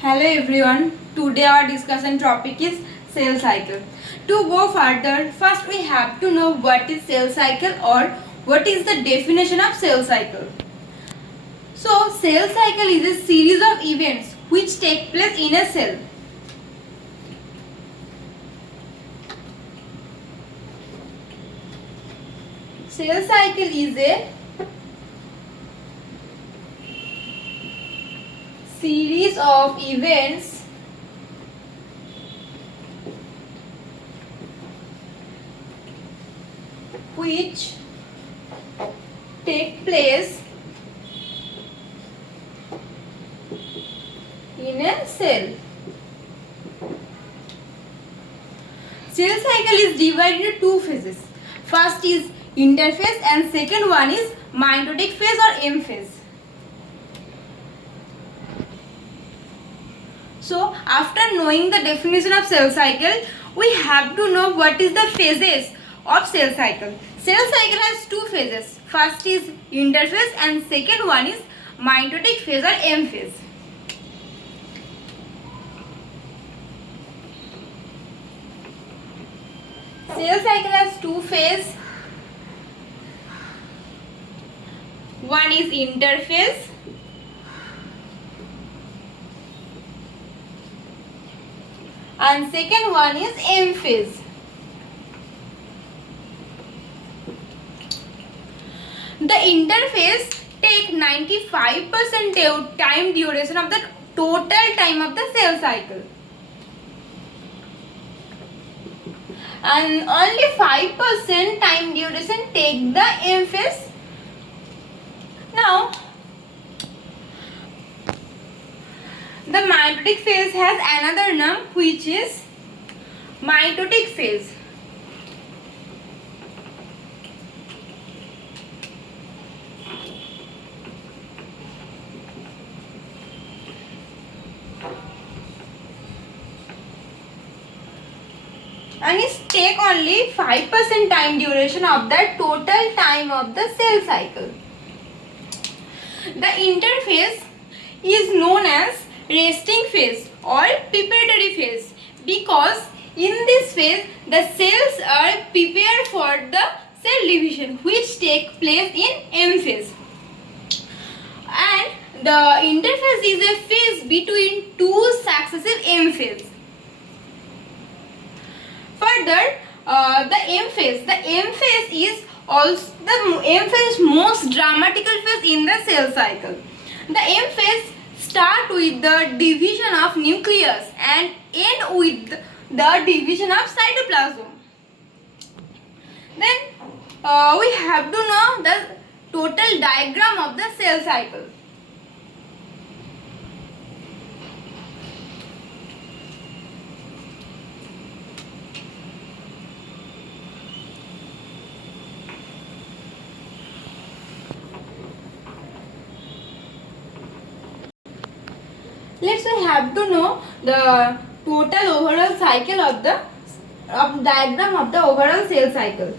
Hello everyone. Today our discussion topic is cell cycle. To go further, first we have to know what is cell cycle or what is the definition of cell cycle. So, cell cycle is a series of events which take place in a cell. Cell cycle is a series of events which take place in a cell. Cell cycle is divided into two phases. First is interphase and second one is mitotic phase or M phase. So after knowing the definition of cell cycle, we have to know what is the phases of cell cycle. Cell cycle has two phases. First is interphase and second one is mitotic phase or M phase. Cell cycle has two phases. One is interphase and second one is M phase. The interphase take 95% time duration of the total time of the cell cycle. And only 5% time duration take the M phase. Now, the mitotic phase has another name which is mitotic phase. And it take only 5% time duration of the total time of the cell cycle. The interphase is known as resting phase or preparatory phase because in this phase the cells are prepared for the cell division which take place in M phase. And the interphase is a phase between two successive M phase. Further, the M phase is also the M phase most dramatical phase in the cell cycle. The M phase start with the division of nucleus and end with the division of cytoplasm. Then we have to know the total diagram of the cell cycle. Let's have to know the total overall cycle of the diagram of the overall cell cycle.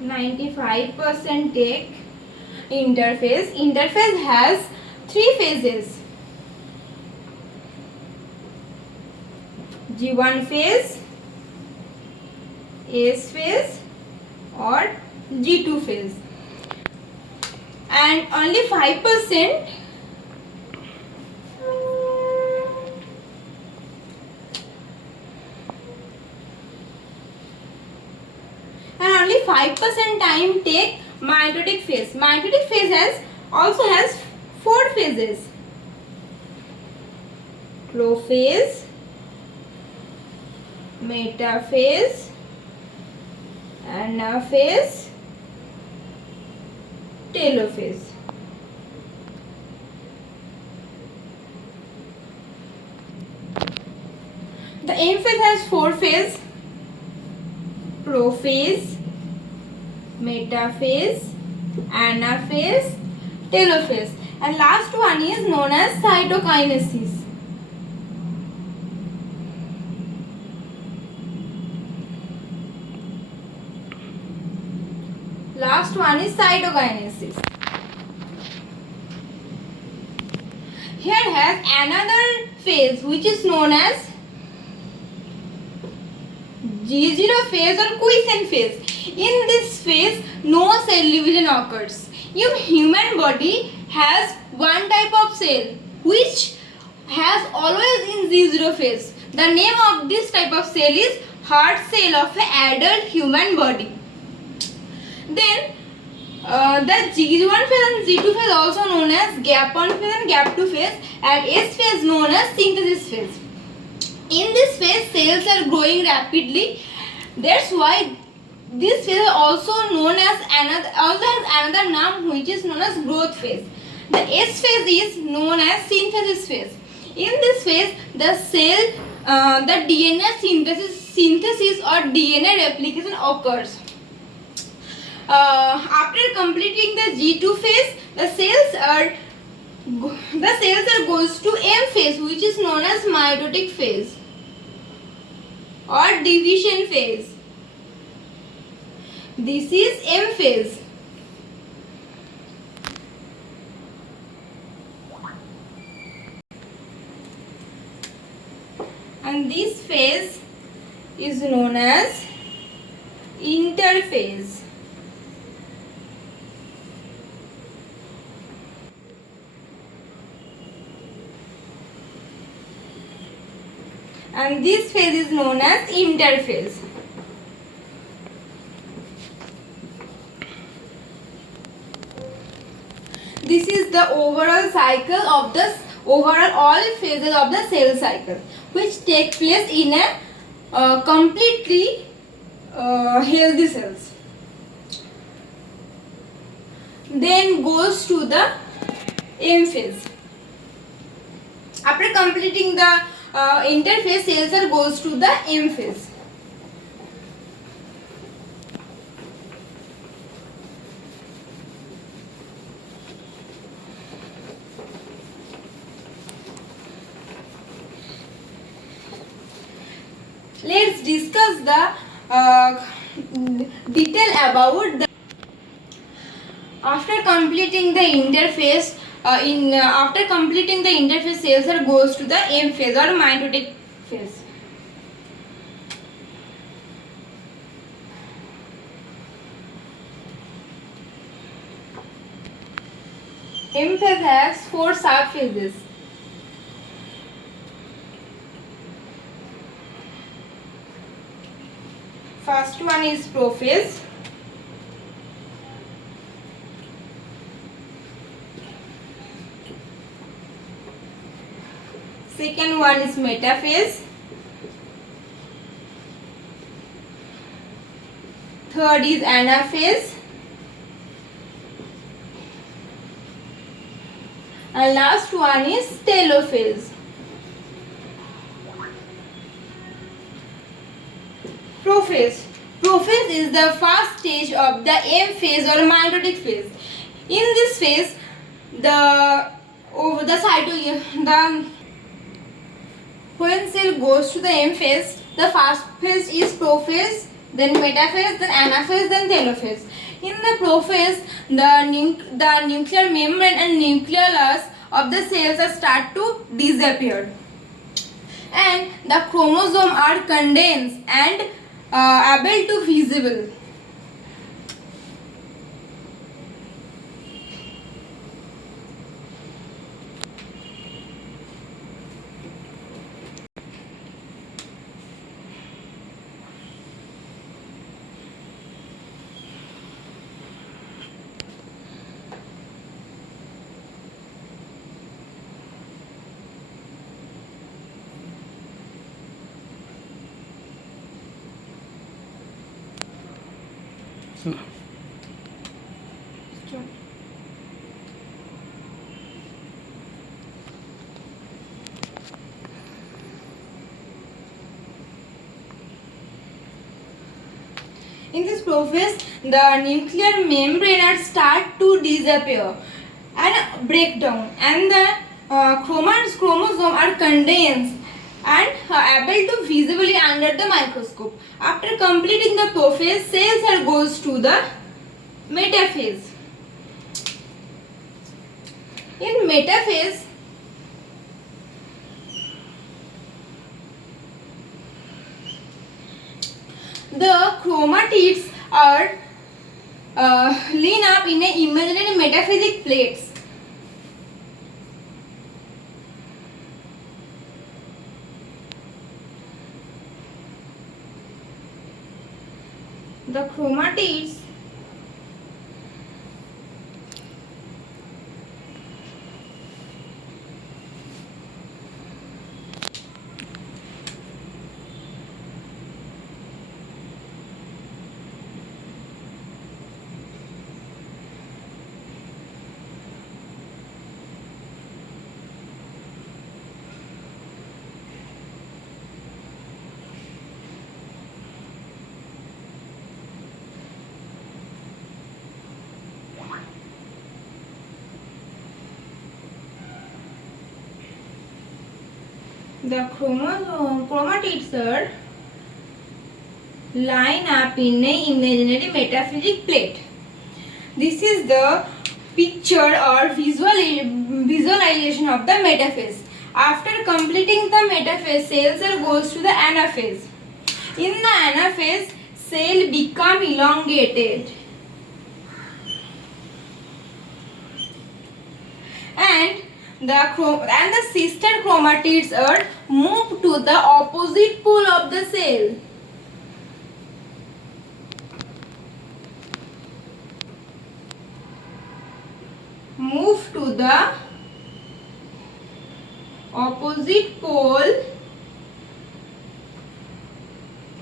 %95 take interphase. Interphase has three phases. G1 phase, S phase or G2 phase. And only 5% time take mitotic phase. Mitotic phase also has four phases. Prophase, metaphase, anaphase, telophase. The M phase has four phases: prophase, metaphase, anaphase, telophase, and last one is known as cytokinesis. last one is cytokinesis. Here has another phase which is known as G0 phase or quiescent phase. In this phase, no cell division occurs. Your human body has one type of cell which has always in G0 phase. The name of this type of cell is heart cell of an adult human body. Then the G1 phase and G2 phase also known as gap 1 phase and gap 2 phase, and S phase known as synthesis phase. In this phase, cells are growing rapidly. That's why this phase is also known as another name which is known as growth phase. The S phase is known as synthesis phase. In this phase, the cell, the DNA synthesis or DNA replication occurs. After completing the G2 phase, the cells are goes to M phase, which is known as mitotic phase or division phase. This is M phase. And this phase is known as interphase. And this phase is known as interphase. This is the overall cycle of the all phases of the cell cycle, which take place in a completely healthy cells. Then goes to the M phase. After completing the interphase, cells goes to the M phase. Let's discuss the detail about the. After completing the interphase, after completing the interphase, cells goes to the M phase or mitotic phase. M phase has 4 subphases. First one is prophase. Second one is metaphase. Third is anaphase. And last one is telophase. Prophase. Prophase is the first stage of the M phase or mitotic phase. In this phase, when cell goes to the M phase, the first phase is prophase, then metaphase, then anaphase, then telophase. In the prophase, the nuclear membrane and nucleolus of the cells start to disappear, and the chromosome are condensed and able to visible. In this prophase, the nuclear membrane start to disappear and break down, and the chromosome are condensed and able to visibly under the microscope. After completing the prophase, cells goes to the metaphase. In metaphase, the chromatids are line up in a imaginary metaphasic plates. The chromatids chromatids are line up in a imaginary metaphysic plate. This is the picture or visualization of the metaphase. After completing the metaphase, cell goes to the anaphase. In the anaphase, cell become elongated and the sister chromatids are moved to the opposite pole of the cell. Move to the opposite pole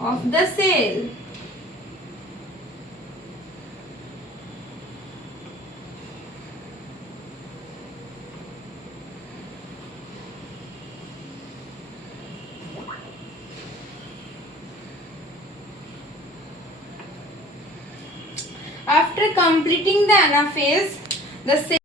of the cell. After completing the anaphase, the cell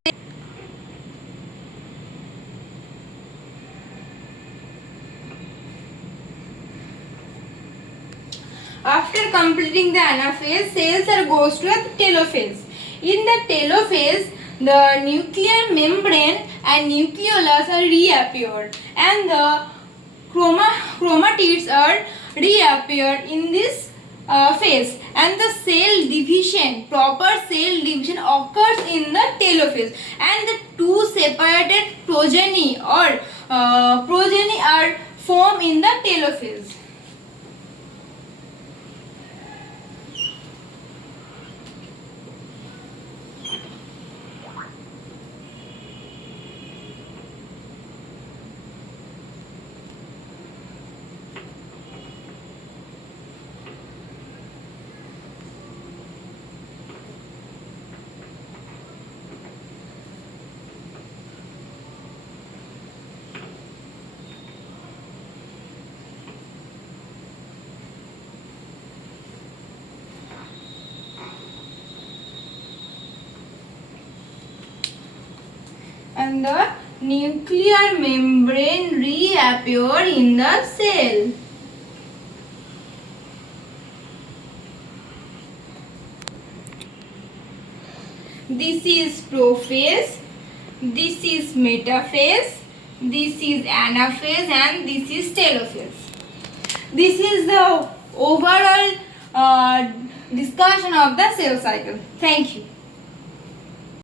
cells goes to a telophase. In the telophase, the nuclear membrane and nucleolus are reappeared, and the chromatids are reappeared in this phase, and the proper cell division occurs in the telophase, and the two separated progeny are formed in the telophase. And the nuclear membrane reappear in the cell. This is prophase, this is metaphase, this is anaphase, and this is telophase. This is the overall discussion of the cell cycle. Thank you.